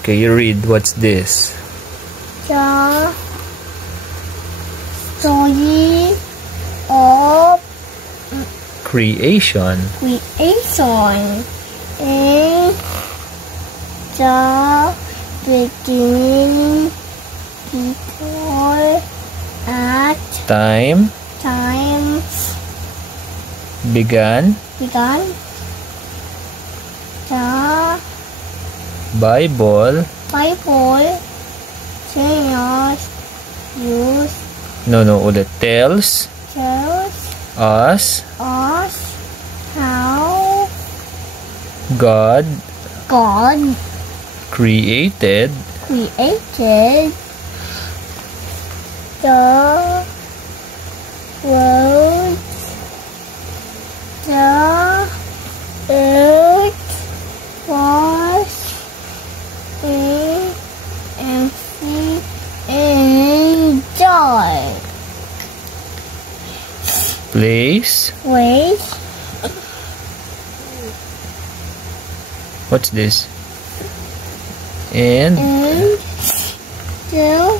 Okay, you read. What's this? The story of Creation. creation. In the beginning, before at Time times began. began, the Bible. Bible tells us No, ulit. Tells us how God God created created the world. The earth was empty and dark. place. Wait, What's this? And there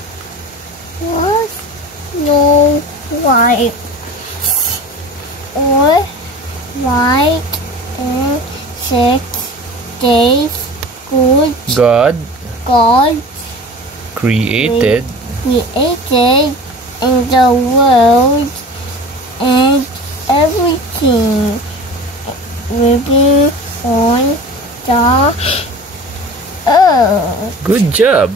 was no light or light in 6 days. God God created created in the world and everything living on the earth. Good job.